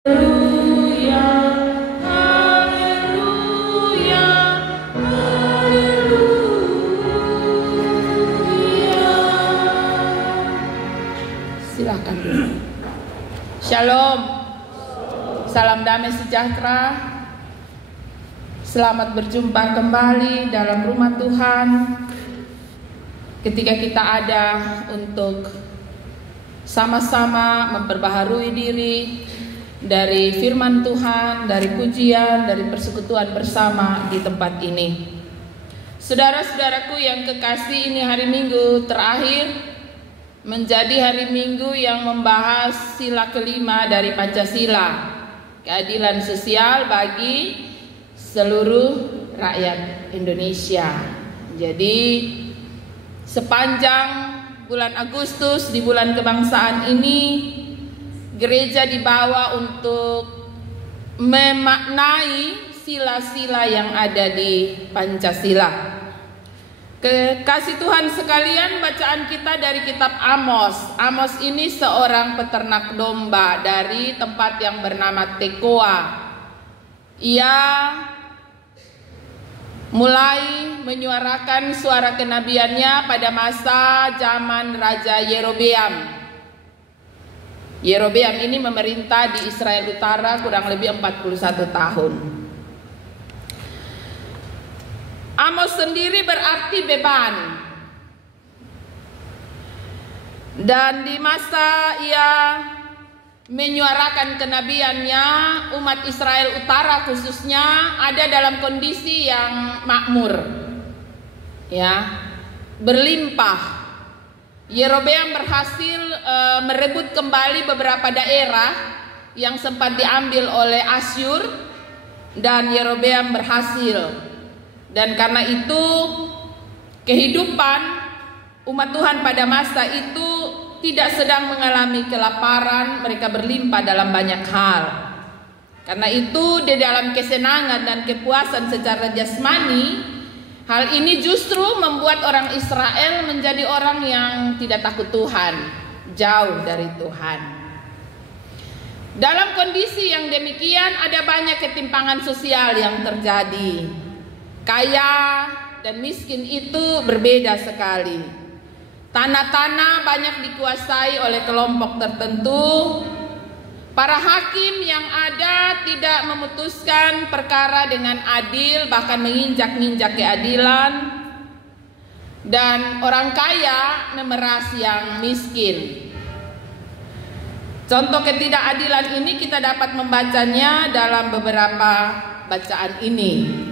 Haleluya, haleluya, haleluya. Silakan dulu. Shalom. Salam damai sejahtera. Selamat berjumpa kembali dalam rumah Tuhan. Ketika kita ada untuk sama-sama memperbaharui diri dari firman Tuhan, dari pujian, dari persekutuan bersama di tempat ini. Saudara-saudaraku yang kekasih, ini hari Minggu terakhir menjadi hari Minggu yang membahas sila kelima dari Pancasila, keadilan sosial bagi seluruh rakyat Indonesia. Jadi sepanjang bulan Agustus, di bulan kebangsaan ini, gereja dibawa untuk memaknai sila-sila yang ada di Pancasila. Kekasih Tuhan sekalian, bacaan kita dari kitab Amos. Amos ini seorang peternak domba dari tempat yang bernama Tekoa. Ia mulai menyuarakan suara kenabiannya pada masa zaman Raja Yerobeam. Yerobeam ini memerintah di Israel Utara kurang lebih 41 tahun. Amos sendiri berarti beban. Dan di masa ia menyuarakan kenabiannya, umat Israel Utara khususnya ada dalam kondisi yang makmur, ya, berlimpah. Yerobeam berhasil merebut kembali beberapa daerah yang sempat diambil oleh Asyur, dan Yerobeam berhasil. Dan karena itu kehidupan umat Tuhan pada masa itu tidak sedang mengalami kelaparan, mereka berlimpah dalam banyak hal. Karena itu di dalam kesenangan dan kepuasan secara jasmani, hal ini justru membuat orang Israel menjadi orang yang tidak takut Tuhan, jauh dari Tuhan. Dalam kondisi yang demikian ada banyak ketimpangan sosial yang terjadi. Kaya dan miskin itu berbeda sekali. Tanah-tanah banyak dikuasai oleh kelompok tertentu. Para hakim yang ada tidak memutuskan perkara dengan adil, bahkan menginjak-injak keadilan. Dan orang kaya memeras yang miskin. Contoh ketidakadilan ini kita dapat membacanya dalam beberapa bacaan ini.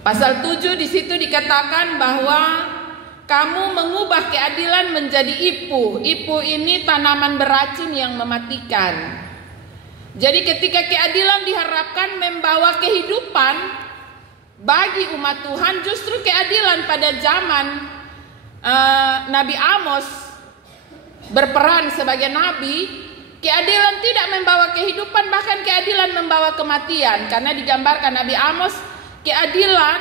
Pasal 7 di situ dikatakan bahwa kamu mengubah keadilan menjadi ipu. Ipu ini tanaman beracun yang mematikan. Jadi ketika keadilan diharapkan membawa kehidupan bagi umat Tuhan, justru keadilan pada zaman Nabi Amos berperan sebagai nabi, keadilan tidak membawa kehidupan, bahkan keadilan membawa kematian. Karena digambarkan Nabi Amos, keadilan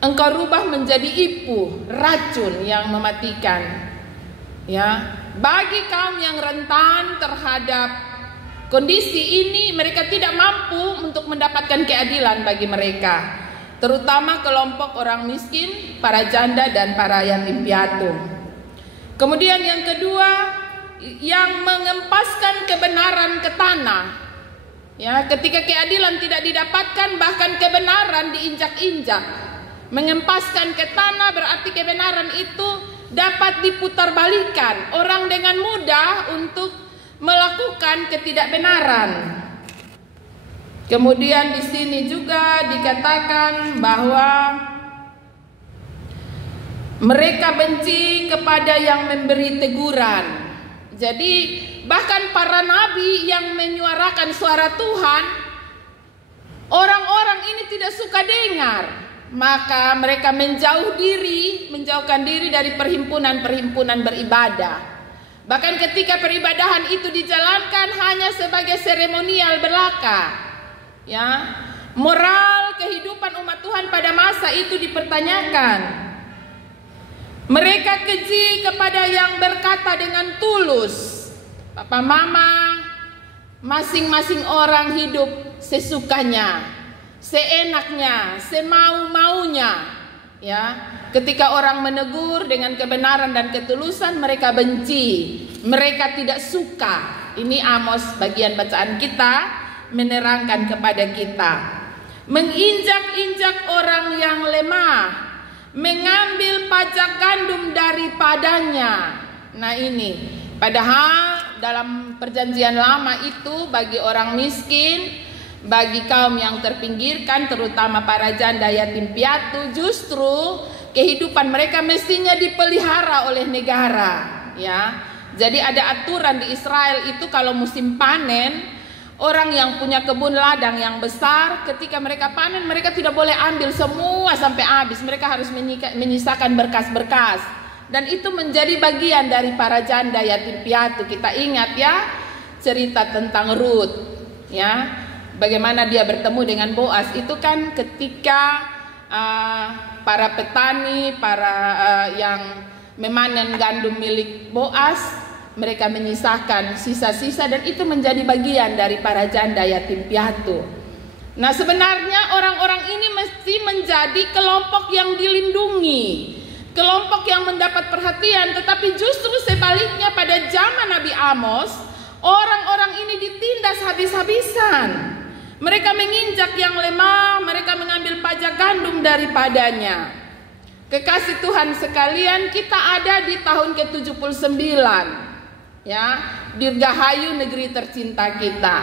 engkau rubah menjadi ipu, racun yang mematikan. Ya, bagi kaum yang rentan terhadap kondisi ini, mereka tidak mampu untuk mendapatkan keadilan bagi mereka, terutama kelompok orang miskin, para janda dan para yatim piatu. Kemudian yang kedua, yang mengempaskan kebenaran ke tanah. Ya, ketika keadilan tidak didapatkan, bahkan kebenaran diinjak-injak. Mengempaskan ke tanah berarti kebenaran itu dapat diputarbalikan orang dengan mudah untuk melakukan ketidakbenaran. Kemudian di sini juga dikatakan bahwa mereka benci kepada yang memberi teguran. Jadi bahkan para nabi yang menyuarakan suara Tuhan, orang-orang ini tidak suka dengar. Maka mereka menjauhkan diri dari perhimpunan-perhimpunan beribadah. Bahkan ketika peribadahan itu dijalankan hanya sebagai seremonial belaka, ya, moral kehidupan umat Tuhan pada masa itu dipertanyakan. Mereka keji kepada yang berkata dengan tulus, papa mama, Masing-masing orang hidup sesukanya, seenaknya, semau-maunya, ya. Ketika orang menegur dengan kebenaran dan ketulusan, mereka benci, mereka tidak suka. Ini Amos bagian bacaan kita menerangkan kepada kita. Menginjak-injak orang yang lemah, mengambil pajak gandum daripadanya. Nah ini, padahal dalam perjanjian lama itu bagi orang miskin, bagi kaum yang terpinggirkan, terutama para janda yatim piatu, justru kehidupan mereka mestinya dipelihara oleh negara, ya. Jadi ada aturan di Israel itu kalau musim panen, orang yang punya kebun ladang yang besar, ketika mereka panen, mereka tidak boleh ambil semua sampai habis. Mereka harus menyisakan berkas-berkas. Dan itu menjadi bagian dari para janda yatim piatu. Kita ingat ya cerita tentang Ruth, ya. Bagaimana dia bertemu dengan Boaz. Itu kan ketika para petani, yang memanen gandum milik Boaz, mereka menyisakan sisa-sisa, dan itu menjadi bagian dari para janda yatim piatu. Nah, sebenarnya orang-orang ini mesti menjadi kelompok yang dilindungi, kelompok yang mendapat perhatian. Tetapi justru sebaliknya, pada zaman Nabi Amos, orang-orang ini ditindas habis-habisan. Mereka menginjak yang lemah, mereka mengambil pajak gandum daripadanya. Kekasih Tuhan sekalian, kita ada di tahun ke-79, ya, Dirgahayu, negeri tercinta kita.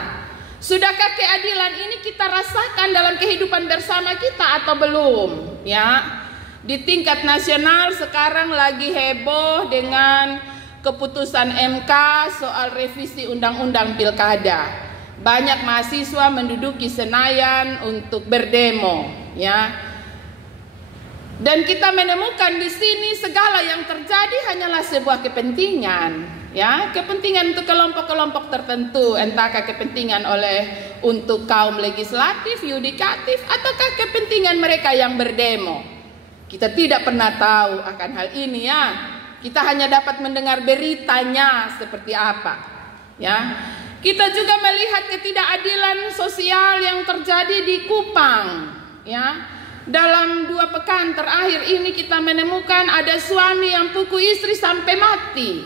Sudahkah keadilan ini kita rasakan dalam kehidupan bersama kita atau belum? Ya, di tingkat nasional sekarang lagi heboh dengan keputusan MK soal revisi undang-undang pilkada. Banyak mahasiswa menduduki Senayan untuk berdemo, ya. Dan kita menemukan di sini segala yang terjadi hanyalah sebuah kepentingan, ya, kepentingan untuk kelompok-kelompok tertentu, entahkah kepentingan untuk kaum legislatif, yudikatif, ataukah kepentingan mereka yang berdemo. Kita tidak pernah tahu akan hal ini, ya. Kita hanya dapat mendengar beritanya seperti apa, ya. Kita juga melihat ketidakadilan sosial yang terjadi di Kupang, ya. Dalam 2 pekan terakhir ini kita menemukan ada suami yang pukul istri sampai mati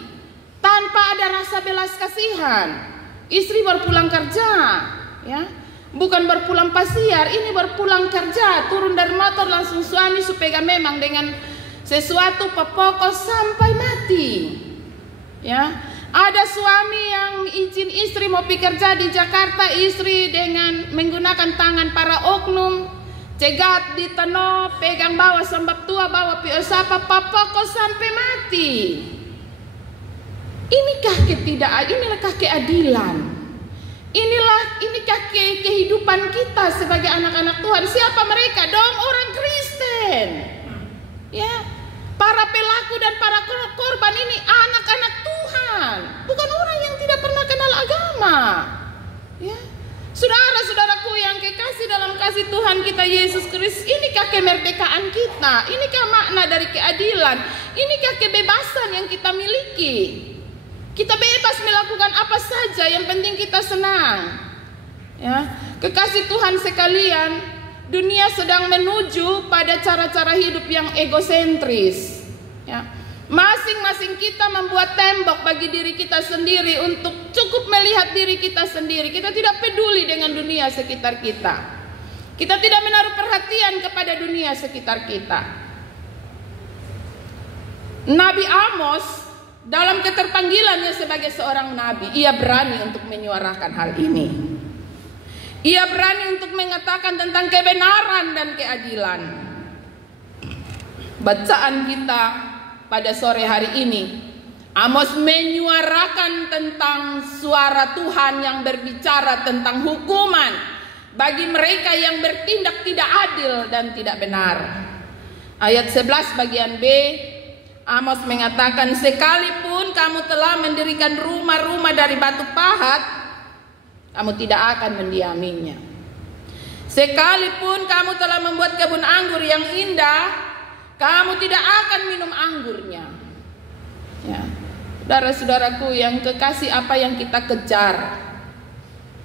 tanpa ada rasa belas kasihan. Istri berpulang kerja, ya, bukan berpulang pasiar, ini berpulang kerja, turun dari motor langsung suami supaya memang dengan sesuatu pokok sampai mati, ya. Ada suami yang izin istri mau pergi kerja di Jakarta, istri dengan menggunakan tangan para oknum cegat di teno, pegang bawa sembab tua, bawa piosapa, papoko sampai mati. Inikah keadilan? Inikah kehidupan kita sebagai anak-anak Tuhan? Siapa mereka dong? Orang Kristen, ya. Para pelaku dan para korban ini anak-anak Tuhan, bukan orang yang tidak pernah kenal agama, ya. Saudara-saudaraku yang kekasih dalam kasih Tuhan kita Yesus Kristus, inikah kemerdekaan kita? Inikah makna dari keadilan? Inikah kebebasan yang kita miliki? Kita bebas melakukan apa saja, yang penting kita senang, ya. Kekasih Tuhan sekalian, dunia sedang menuju pada cara-cara hidup yang egosentris, ya. Masing-masing kita membuat tembok bagi diri kita sendiri untuk cukup melihat diri kita sendiri. Kita tidak peduli dengan dunia sekitar kita. Kita tidak menaruh perhatian kepada dunia sekitar kita. Nabi Amos dalam keterpanggilannya sebagai seorang nabi, ia berani untuk menyuarakan hal ini. Ia berani untuk mengatakan tentang kebenaran dan keadilan. Bacaan kita pada sore hari ini, Amos menyuarakan tentang suara Tuhan yang berbicara tentang hukuman bagi mereka yang bertindak tidak adil dan tidak benar. Ayat 11 bagian B, Amos mengatakan, sekalipun kamu telah mendirikan rumah-rumah dari batu pahat, kamu tidak akan mendiaminya. Sekalipun kamu telah membuat kebun anggur yang indah, kamu tidak akan minum anggurnya. Ya, saudara-saudaraku yang kekasih, apa yang kita kejar?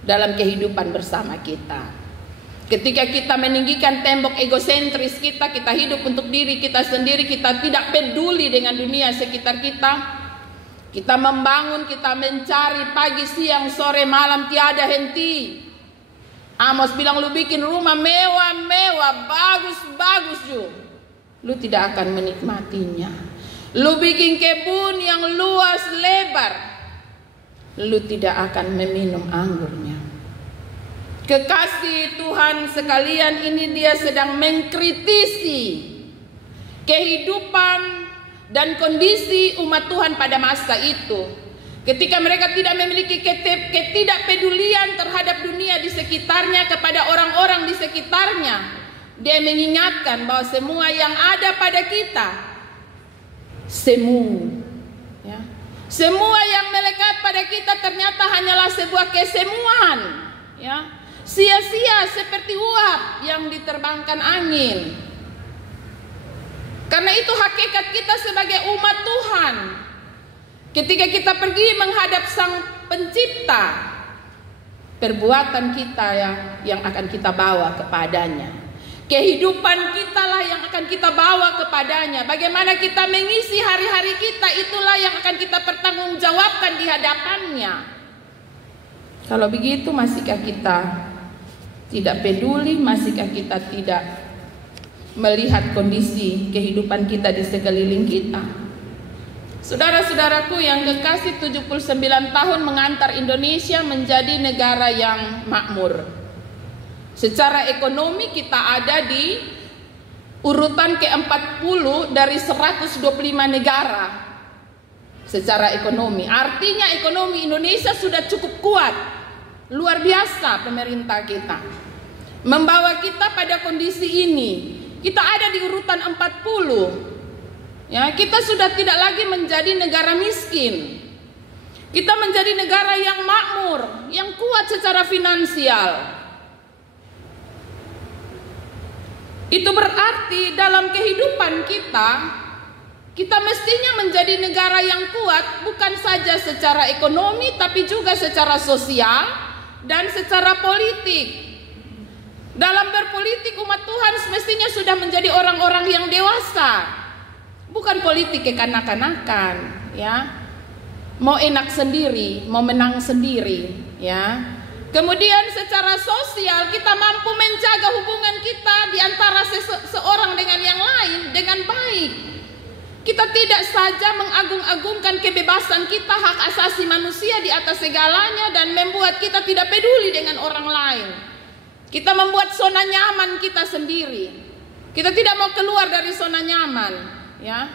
dalam kehidupan bersama kita. Ketika kita meninggikan tembok egosentris kita hidup untuk diri kita sendiri, kita tidak peduli dengan dunia sekitar kita. Kita membangun, kita mencari pagi, siang, sore, malam, tiada henti. Amos bilang, lu bikin rumah mewah-mewah, bagus-bagus juga, lu tidak akan menikmatinya. Lu bikin kebun yang luas lebar, lu tidak akan meminum anggurnya. Kekasih Tuhan sekalian, ini dia sedang mengkritisi kehidupan dan kondisi umat Tuhan pada masa itu. Ketika mereka tidak memiliki ketidakpedulian terhadap dunia di sekitarnya, kepada orang-orang di sekitarnya, dia mengingatkan bahwa semua yang ada pada kita, semua yang melekat pada kita ternyata hanyalah sebuah kesemuan, ya, sia-sia seperti uap yang diterbangkan angin. Karena itu hakikat kita sebagai umat Tuhan. Ketika kita pergi menghadap Sang Pencipta, perbuatan kita yang akan kita bawa kepadanya. Kehidupan kita lah yang akan kita bawa kepadanya. Bagaimana kita mengisi hari-hari kita, itulah yang akan kita pertanggungjawabkan di hadapannya. Kalau begitu, masihkah kita tidak peduli? Masihkah kita tidak melihat kondisi kehidupan kita di sekeliling kita? Saudara-saudaraku yang kekasih, 79 tahun mengantar Indonesia menjadi negara yang makmur. Secara ekonomi kita ada di urutan ke-40 dari 125 negara secara ekonomi. Artinya ekonomi Indonesia sudah cukup kuat. Luar biasa pemerintah kita membawa kita pada kondisi ini. Kita ada di urutan 40. Ya, kita sudah tidak lagi menjadi negara miskin. Kita menjadi negara yang makmur, yang kuat secara finansial. Itu berarti dalam kehidupan kita mestinya menjadi negara yang kuat, bukan saja secara ekonomi, tapi juga secara sosial dan secara politik. Dalam berpolitik, umat Tuhan semestinya sudah menjadi orang-orang yang dewasa. Bukan politik kekanak-kanakan, ya. Mau enak sendiri, mau menang sendiri, ya. Kemudian secara sosial kita mampu menjaga hubungan kita di antara seorang dengan yang lain dengan baik. Kita tidak saja mengagung-agungkan kebebasan kita, hak asasi manusia di atas segalanya, dan membuat kita tidak peduli dengan orang lain. Kita membuat zona nyaman kita sendiri. Kita tidak mau keluar dari zona nyaman. Ya,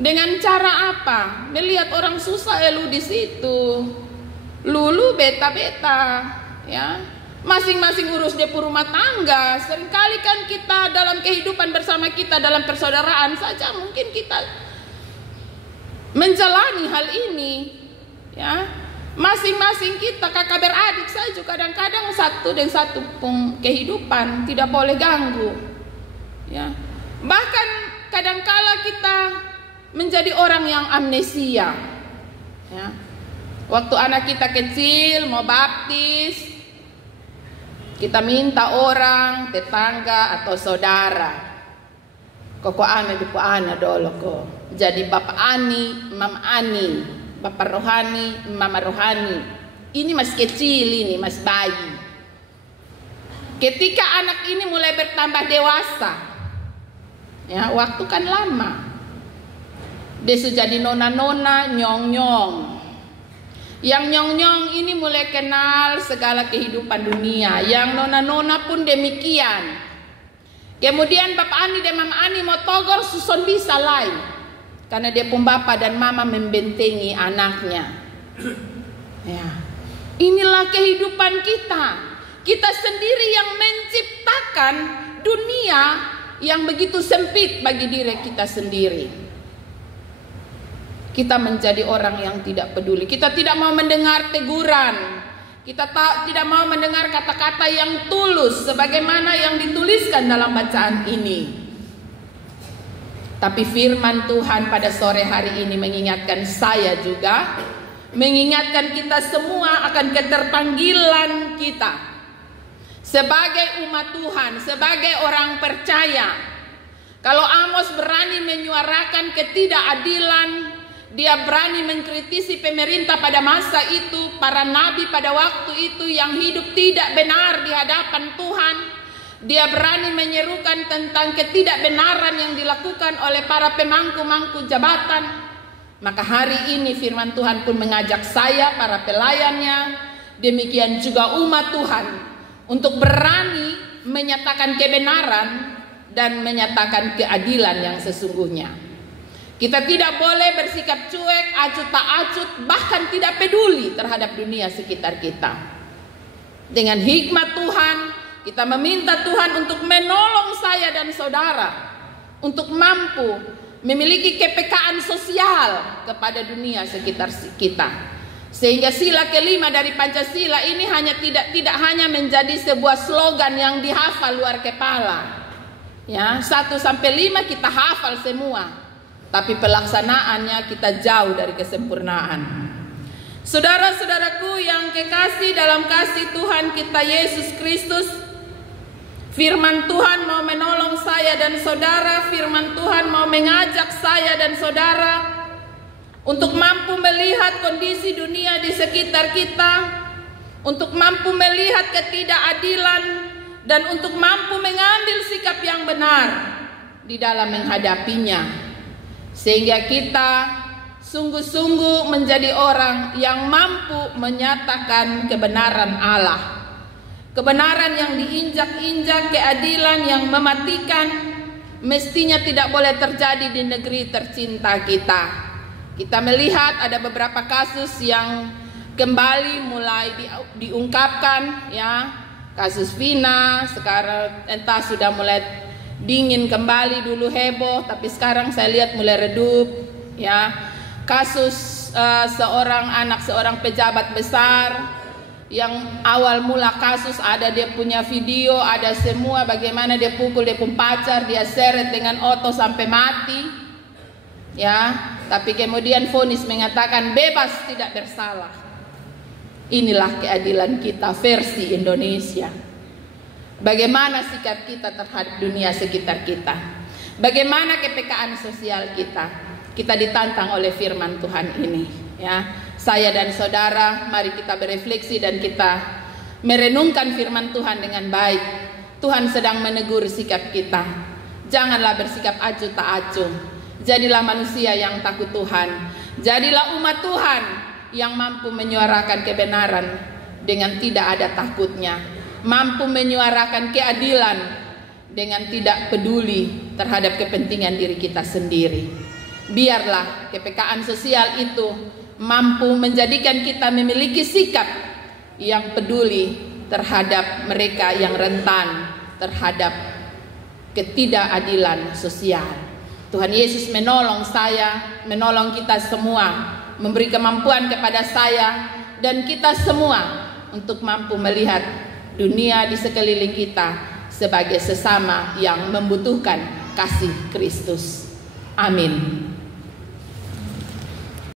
dengan cara apa? Melihat orang susah, lu di situ, lulu beta-beta, ya, masing-masing urus depo rumah tangga. Seringkali kan kita dalam kehidupan bersama kita, dalam persaudaraan saja mungkin kita menjalani hal ini, ya. Masing-masing kita kakak beradik saja kadang-kadang satu dan satu kehidupan, tidak boleh ganggu, ya. Bahkan kadangkala kita menjadi orang yang amnesia, ya. Waktu anak kita kecil mau baptis, kita minta orang tetangga atau saudara, koko ane duku ana dolo ko, jadi bapak ani, mam ani, bapak rohani, mama rohani. Ini masih kecil, ini masih bayi. Ketika anak ini mulai bertambah dewasa, ya, waktu kan lama, dia sudah jadi nona-nona, nyong-nyong. Yang nyong-nyong ini mulai kenal segala kehidupan dunia. Yang nona-nona pun demikian. Kemudian bapak ani dan mama ani mau togor susun bisa lain, karena dia pun bapak dan mama membentengi anaknya. Ya, inilah kehidupan kita. Kita sendiri yang menciptakan dunia yang begitu sempit bagi diri kita sendiri. Kita menjadi orang yang tidak peduli. Kita tidak mau mendengar teguran. Kita tidak mau mendengar kata-kata yang tulus sebagaimana yang dituliskan dalam bacaan ini. Tapi firman Tuhan pada sore hari ini mengingatkan saya juga mengingatkan kita semua akan keterpanggilan kita sebagai umat Tuhan, sebagai orang percaya. Kalau Amos berani menyuarakan ketidakadilan, dia berani mengkritisi pemerintah pada masa itu, para nabi pada waktu itu yang hidup tidak benar di hadapan Tuhan. Dia berani menyerukan tentang ketidakbenaran yang dilakukan oleh para pemangku-mangku jabatan. Maka hari ini firman Tuhan pun mengajak saya, para pelayannya, demikian juga umat Tuhan, untuk berani menyatakan kebenaran dan menyatakan keadilan yang sesungguhnya. Kita tidak boleh bersikap cuek, acut tak acut, bahkan tidak peduli terhadap dunia sekitar kita. Dengan hikmat Tuhan, kita meminta Tuhan untuk menolong saya dan saudara untuk mampu memiliki kepekaan sosial kepada dunia sekitar kita. Sehingga sila kelima dari Pancasila ini tidak hanya menjadi sebuah slogan yang dihafal luar kepala. Ya, 1 sampai 5 kita hafal semua, tapi pelaksanaannya kita jauh dari kesempurnaan. Saudara-saudaraku yang kekasih dalam kasih Tuhan kita Yesus Kristus, firman Tuhan mau menolong saya dan saudara, firman Tuhan mau mengajak saya dan saudara untuk mampu melihat kondisi dunia di sekitar kita, untuk mampu melihat ketidakadilan, dan untuk mampu mengambil sikap yang benar di dalam menghadapinya. Sehingga kita sungguh-sungguh menjadi orang yang mampu menyatakan kebenaran Allah. Kebenaran yang diinjak-injak, keadilan yang mematikan, mestinya tidak boleh terjadi di negeri tercinta kita. Kita melihat ada beberapa kasus yang kembali mulai diungkapkan, ya. Kasus Vina sekarang entah sudah mulai dingin kembali, dulu heboh tapi sekarang saya lihat mulai redup, ya. Kasus seorang pejabat besar yang awal mula kasus ada dia punya video, ada semua bagaimana dia pukul dia pun pacar, dia seret dengan oto sampai mati, ya. Tapi kemudian vonis mengatakan bebas, tidak bersalah. Inilah keadilan kita versi Indonesia. Bagaimana sikap kita terhadap dunia sekitar kita? Bagaimana kepekaan sosial kita? Kita ditantang oleh firman Tuhan ini, ya. Saya dan saudara, mari kita berefleksi dan kita merenungkan firman Tuhan dengan baik. Tuhan sedang menegur sikap kita. Janganlah bersikap acuh tak acuh. Jadilah manusia yang takut Tuhan. Jadilah umat Tuhan yang mampu menyuarakan kebenaran dengan tidak ada takutnya, mampu menyuarakan keadilan dengan tidak peduli terhadap kepentingan diri kita sendiri. Biarlah kepekaan sosial itu mampu menjadikan kita memiliki sikap yang peduli terhadap mereka yang rentan terhadap ketidakadilan sosial. Tuhan Yesus menolong saya, menolong kita semua, memberi kemampuan kepada saya dan kita semua untuk mampu melihat dunia di sekeliling kita sebagai sesama yang membutuhkan kasih Kristus. Amin.